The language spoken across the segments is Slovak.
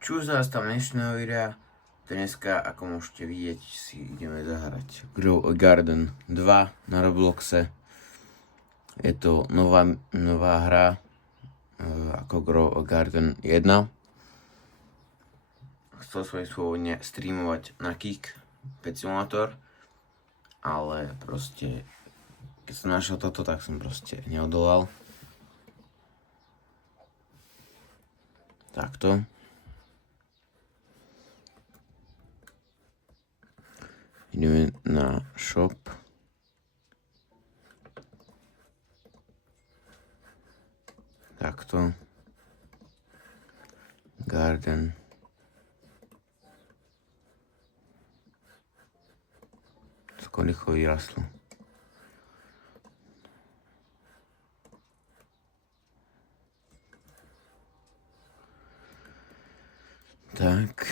Čo zástav dnešného videa? Dneska, ako môžete vidieť, si ideme zahrať Grow a Garden 2 na Robloxe. Je to nová hra ako Grow a Garden 1. Chcel som pôvodne streamovať na Kik Pet Simulator, ale proste keď som našiel toto, tak som proste neodolal. Takto. Ideme na shop. Takto. Garden. Skôr rýchlo vyrastlo. Tak.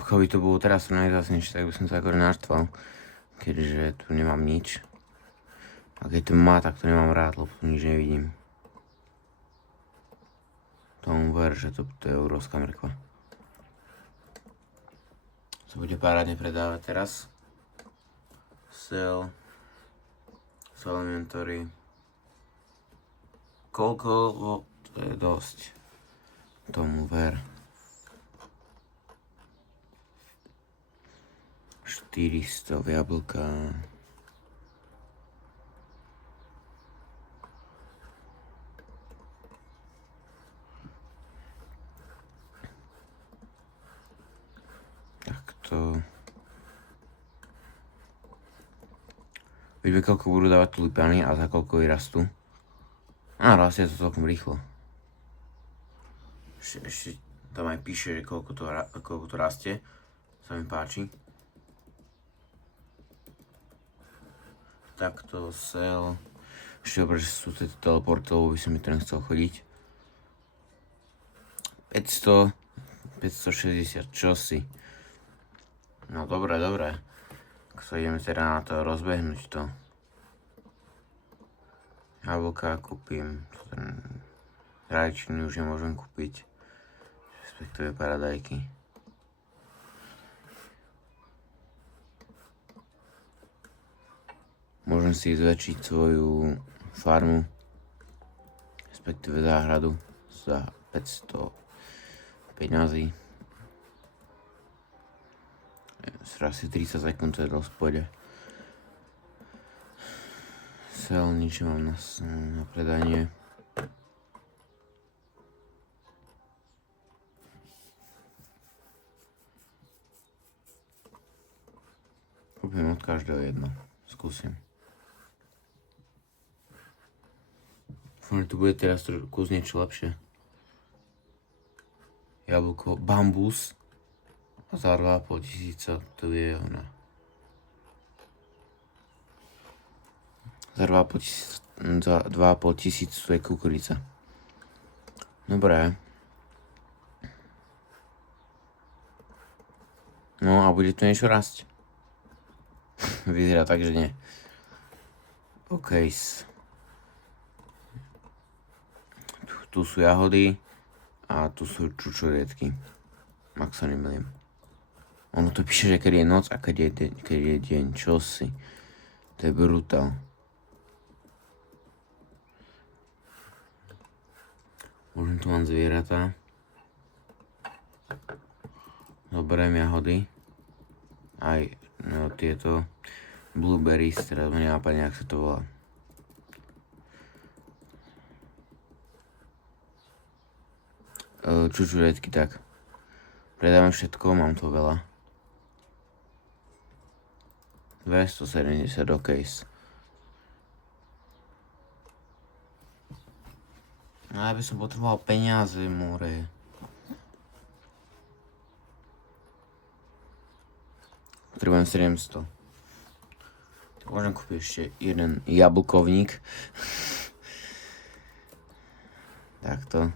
Pokiaľ by to bolo teraz najzásnejšie, tak by som sa akorát naštval, keďže tu nemám nič. A keď to má, tak to nemám rád, lebo tu nič nevidím. Tomu ver, že to je obrovská mrkva. To bude parádne predávať teraz. Sell inventory. Koľko? To je dosť. Tomu ver. 400 jablka. Takto. Vidíme, koľko budú dávať tulipány a za koľko vyrastú. A rastie to celkom rýchlo. Ešte tam aj píše, že koľko to rastie. Sa mi páči. Takto, sell. Ešte dobré, že sú tieto teleporty, lebo by som mi ten chcel chodiť. 500, 560, čosi. No dobre. Tak sa ideme teda na to rozbehnúť to. Jablka kúpim. Rajčiny už nemôžem kúpiť. Respektíve paradajky. Môžem si zväčšiť svoju farmu, respektíve záhradu za 500 peňazí. Asi 30 sekúnd to je dosť pôjde. Sell, nič mám na predanie. Kúpim od každého jedno. Skúsim. Dúfam, že tu bude teraz trošku niečo lepšie. Jablko, bambus. A za 2,5 tisíca to je ona. Za 2,5 tisíc to je kukurica. Dobre. No a bude tu niečo rásť. Vyzerá tak, že nie. OK. Tu sú jahody a tu sú čučoriedky. Ak sa nemýlim. Ono tu píše, že keď je noc a keď je deň. Čosi. To je brutál. Môžem tu mám zvieratá. Zoberiem jahody. Aj tieto blueberries, teraz ma nenápadne, jak sa to volá. Čučoriedky, tak. Predávam všetko, mám to veľa. 270 do case. No ja by som potreboval peniaze, more. Potrebujem 700. Môžem kúpiť ešte jeden jablkovník. Takto.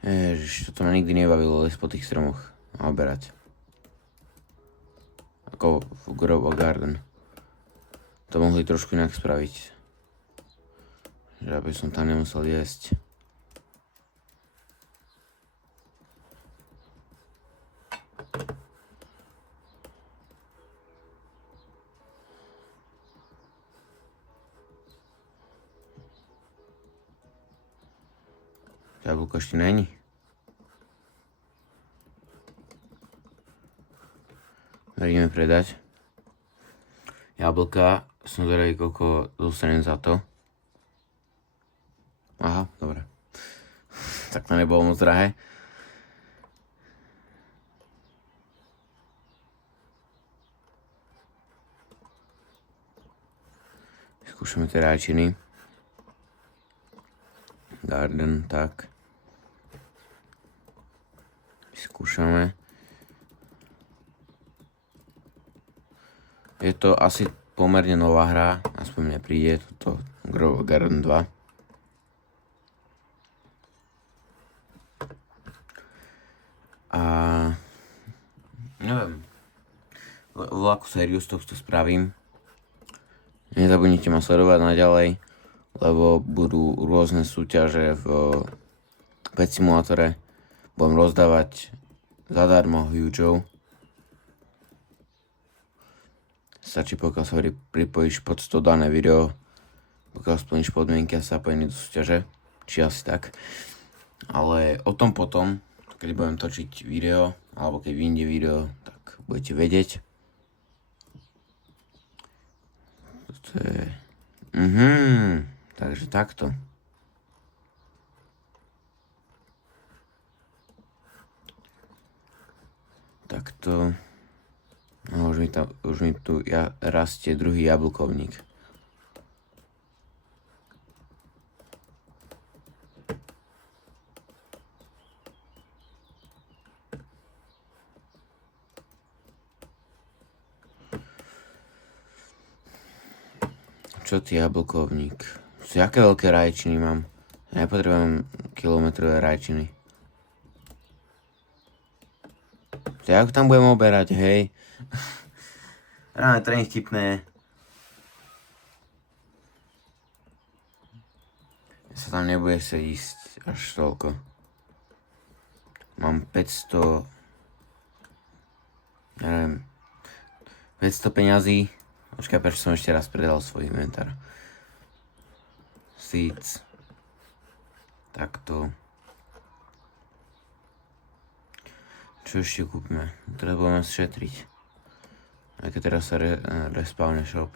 Ježiš, toto ma nikdy nebavilo lesť po tých stromoch a oberať. Ako v Grow a Garden. To mohli trošku inak spraviť. Že aby som tam nemusel jesť. Jablko ešte není. Ideme predať. Jablka, som zvedavý, koľko dostanem za to. Aha, dobre. Tak to nebolo moc drahé. Skúšame tie rajčiny. Garden, tak. Skúšame. Je to asi pomerne nová hra, aspoň mne príde toto Grow a Garden 2. A neviem, veľkú sériu z tohto spravím. Nezabudnite ma sledovať naďalej, lebo budú rôzne súťaže v Pet Simulátore. Budem rozdávať zadarmo hugeov. Stačí, pokiaľ sa pripojíš pod to dané video, pokiaľ splníš podmienky a sa zapojený do súťaže, či asi tak. Ale o tom potom, keď budem točiť video, alebo keď vyjde video, tak budete vedieť. Toto je... Takže takto. Takto. No, už mi tu rastie druhý jablkovník. Čo ty, jablkovník? Jaké veľké rajčiny mám? Nepotrebujem kilometrové rajčiny. Jak tam budem oberať, hej? Ráne, to nie je vtipné. Sa tam nebude sa ísť až toľko. Mám 500... Neviem... 500 peňazí. Počkaj, prečo som ešte raz predal svoj inventár. Seeds. Takto. Čo ešte kúpime? Teraz budeme šetriť. Aj keď teraz sa respawne shop.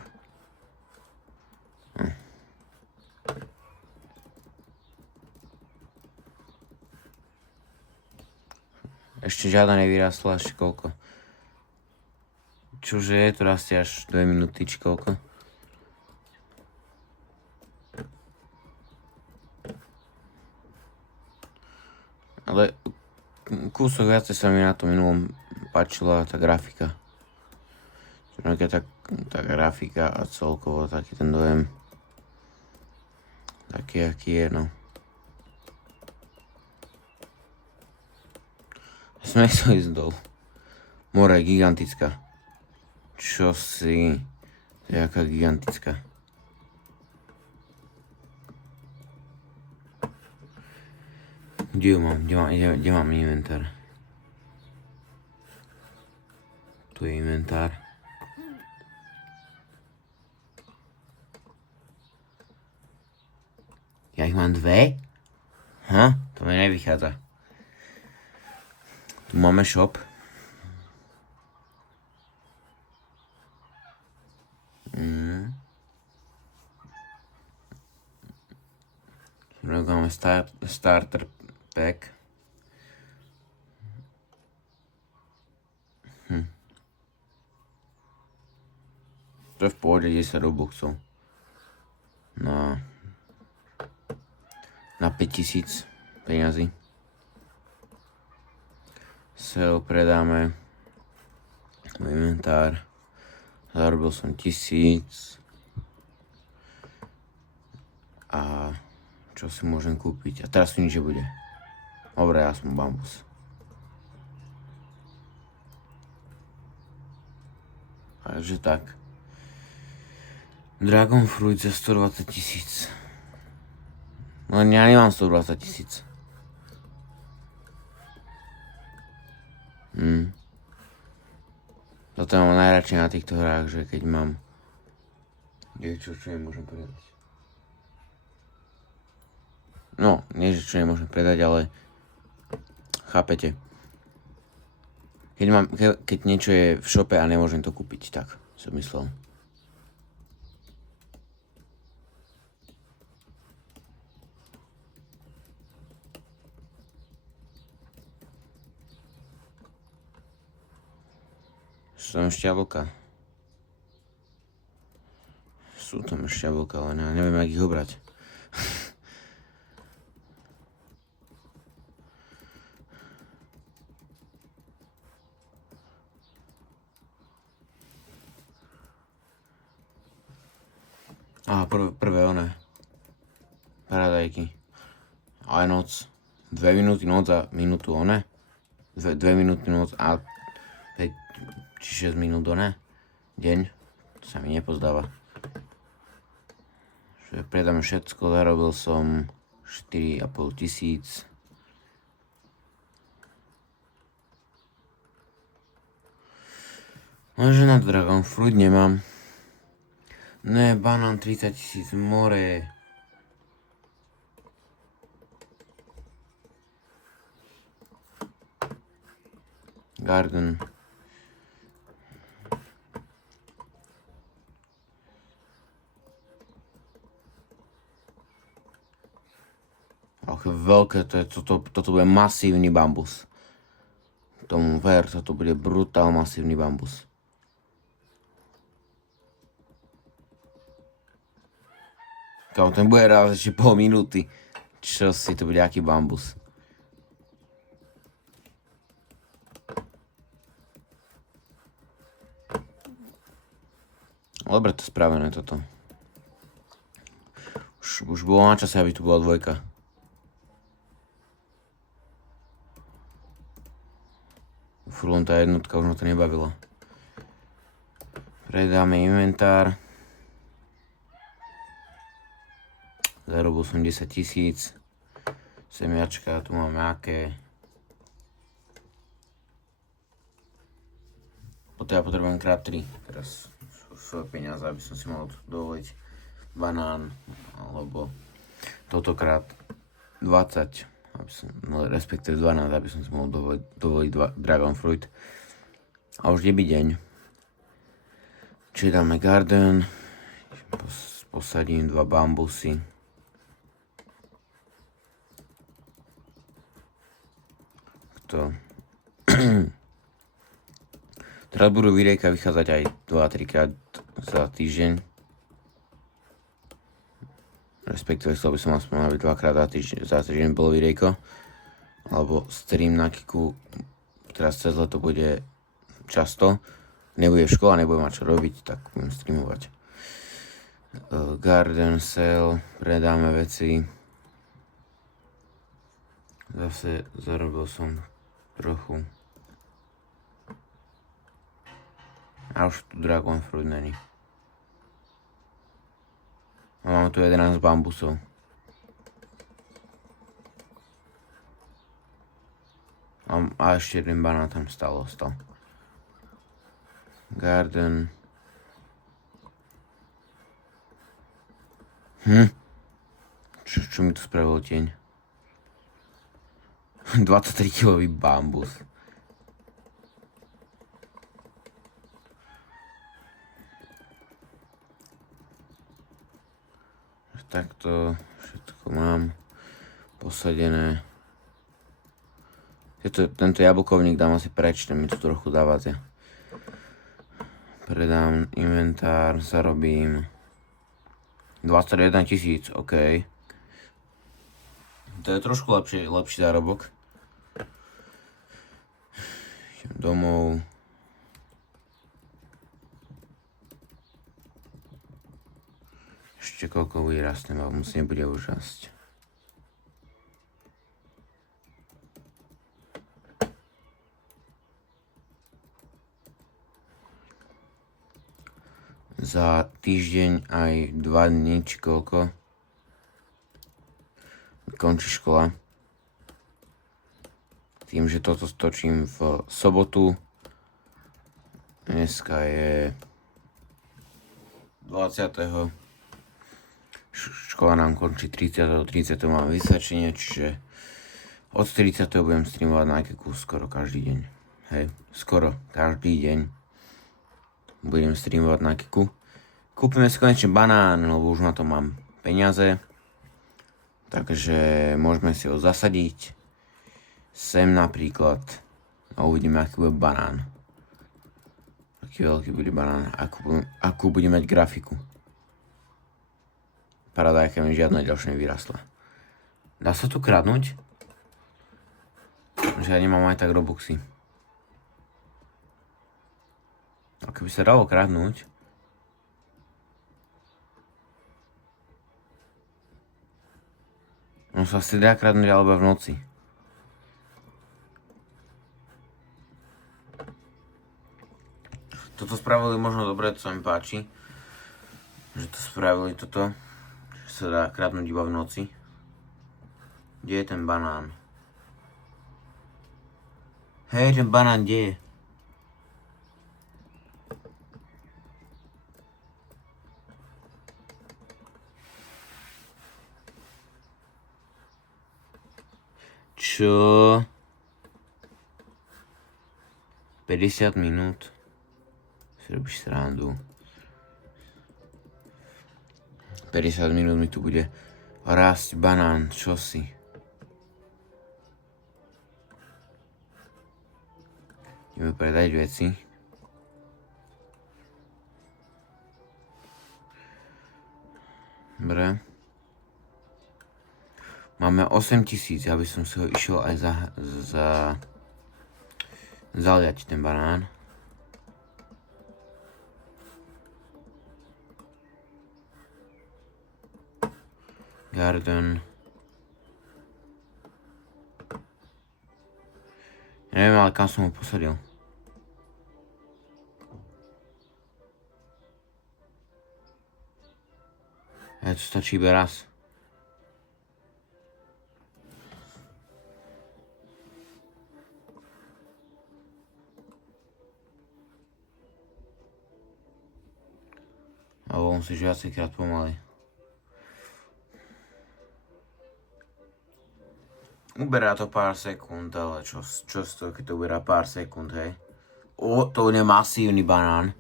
Ešte žiadna nevyrastla, ešte koľko? Čože je, to rastie až 2 minúty, či koľko? Ale kúsok viacej sa mi na tom minulom páčila tá grafika. Tá grafika a celkovo taký ten dojem. Taký, aký je, no. Sme chceli ísť dolu. More je gigantická. Čo si? To je jaká gigantická. Kde ju mám? Kde mám inventár? Tu je inventár. Ja ich mám 2? To mi nevychádza. Tu máme shop. Máme starter pack. To je v pohode 10 robuxov. Na 5000 peňazí. Sale predáme. Inventár. Zarobil som 1000. A čo si môžem kúpiť? A teraz mi nič nebude. Dobre, ja som bambus. Takže tak. Dragon Fruit za 120 000. No ja nemám 120 000. Toto mám najradšej na týchto hrách, že keď mám niečo, čo nemôžem predať. No, nie, že čo nemôžem predať, ale chápete. Keď niečo je v šope a nemôžem to kúpiť, tak som myslel. Sú tam ešte jablka. Sú tam ešte jablka, ale ja neviem, jak ich obrať. Aha, prvé one. Paradajky. A noc. 2 minúty noc a minútu one. 2 minúty noc a 5 či 6 minút one. Deň. To sa mi nepozdáva. Že predám všetko, zarobil som 4,5 tisíc. Lenže na Dragon Fruit nemám. Ne, banán 30 000, more. Garden. Ach, veľké, toto bude masívny bambus. Tomu ver, toto bude brutál masívny bambus. Kámo, ten bude raz ešte pol minúty. Čo si, to bude aký bambus. Dobre to spravené toto. Už bolo na čase, aby tu bola dvojka. Furt tá jednotka, už ma to nebavilo. Predáme inventár. Zarobil som 10 000. Semiačka, tu máme aké. Toto ja potrebujem krát 3. Teraz svoje peniaze, aby som si mohol dovoliť banán, alebo toto krát 20, aby som, no, respektíve 12, aby som si mohol dovoliť Dragon Fruit. A už je deň. Čiže dáme garden, posadím 2 bambusy. Teraz budú videjka vychádzať aj 2-3 krát za týždeň. Respektíve chcel by som aspoň, aby 2 krát za týždeň bolo videjko. Alebo stream na Kiku. Teraz cez leto bude často. Nebude škola, nebude mať čo robiť, tak budem streamovať. Garden sale, predáme veci. Zase zarobil som trochu. A už tu Dragon Fruit není. A mám tu 11 bambusov. A ešte jeden banán tam stále ostal. Garden. Čo mi tu spravil tieň? 23-kilový bambus. Takto všetko mám posadené. Tento jablkovník dám asi preč, ten mi tu trochu dávate. Predám inventár, zarobím 21 000, OK. To je trošku lepší zárobok. Idem domov. Ešte koľko vyrastnem, ale moc nebude už rásť. za týždeň aj 2 dní, či koľko končí škola. Tým, že toto točím v sobotu. Dneska je 20. Škola nám končí 30. Mám vysačenie, čiže od 30. budem streamovať na Keku skoro každý deň. Hej, skoro každý deň budem streamovať na Keku. Kúpime si konečne banán, lebo už na to mám peniaze. Takže môžeme si ho zasadiť sem napríklad a uvidíme, aký bude banán. Aký veľký bude banán, akú bude mať grafiku. Paradajka mi žiadna ďalšia nevyrastla. Dá sa tu kradnúť? Že ja nemám aj tak robuxy. A keby sa dalo kradnúť, no sa asi dá kradnúť alebo v noci. Toto spravili možno dobre, to sa mi páči. Že to spravili toto. Že sa dá kradnúť iba v noci. Kde je ten banán? Hej, ten banán kde je? Čo? 50 minút? Si robíš srandu. 50 minút mi tu bude rásť banán, čo si? Ideme predať veci. Dobre. Máme 8 000, aby som si ho išiel aj zaliať ten banán. Garden. Neviem, ale kam som ho posadil. To stačí iba raz. Alebo musíš viacejkrát pomaly. Uberá to pár sekúnd, ale čo z toho, keď to uberá pár sekúnd, hej? To je masívny banán.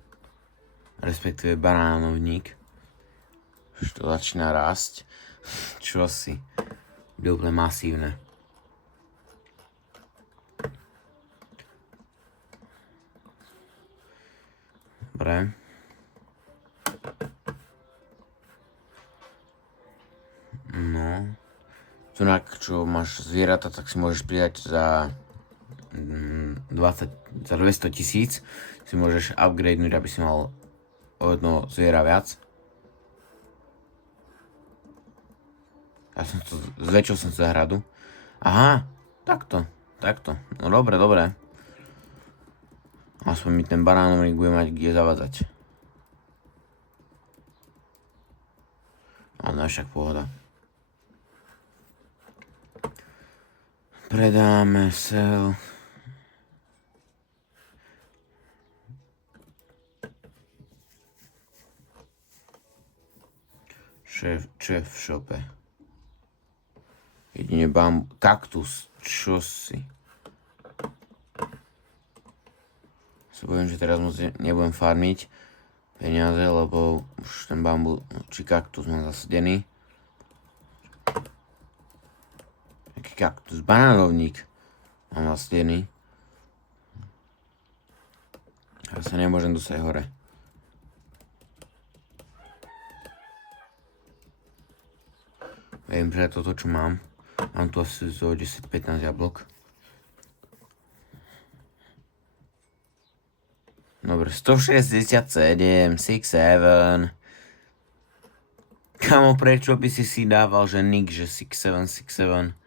Respektíve banánovník. Už to začína rásť. Čo si? Je úplne masívne. Dobre. No. Tunak, čo máš zvieratá, tak si môžeš pridať za 200 000 si môžeš upgradenúť, aby si mal o jedno zviera viac. Zväčšil som záhradu. Aha, takto. No dobre. Aspoň mi ten banánovník bude mať kde zavádzať. Ale však pohoda. Predáme sel. Šéf v šope. Jedine kaktus. Čo si? Sa bojím, že teraz nebudem farmiť peniaze, lebo už ten bambus či kaktus mám zasadený. Kaktus, banánovník mám zasadený. Ja sa nemôžem dostať hore. Viem, že toto, čo mám. Mám tu asi zo 10-15 jablok. Dobre, 167, 6-7. Kamo, prečo by si dával, že nick, že 6-7, 6-7?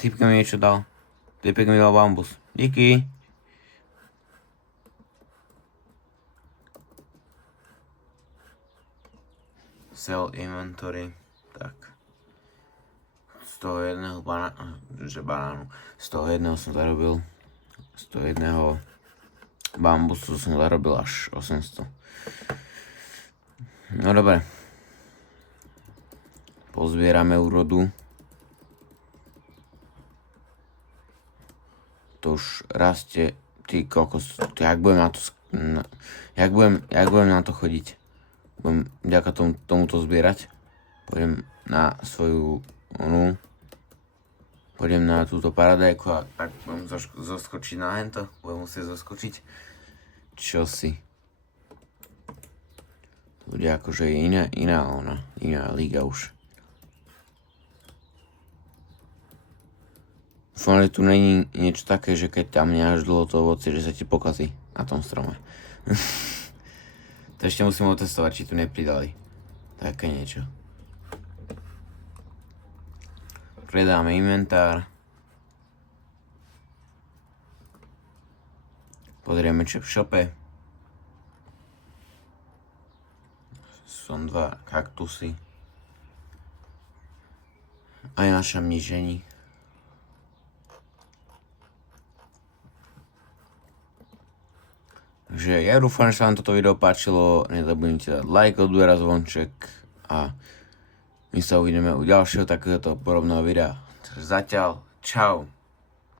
Typka mi niečo dal. Typek mi dal bambus. Díky. Sell inventory. Tak. Z toho jedného banánu. Z toho jedného som zarobil. Z toho jedného bambusu som zarobil až 800. No dobre. Pozbierame úrodu. To už rastie. Ty kokos. Jak budem na to... Jak budem na to chodiť? Budem vďaka tomuto zbierať. Pôjdem na svoju pôjdem na túto paradajku a tak budem zoskočiť na hento. Budem musieť zoskočiť. Čo si? To bude akože iná liga už. Dúfam, že tu není niečo také, že keď tam nemáš dlho to ovocie, že sa ti pokazí na tom strome. To ešte musím otestovať, či tu nepridali také niečo. Predáme inventár. Pozrieme, čo v šope. Som 2 kaktusy. Aj naša mnižení. Takže ja dúfam, že sa vám toto video páčilo, nezabudnite dať like, odber a zvonček a my sa uvidíme u ďalšieho takéhoto podobného videa. Takže zatiaľ, čau.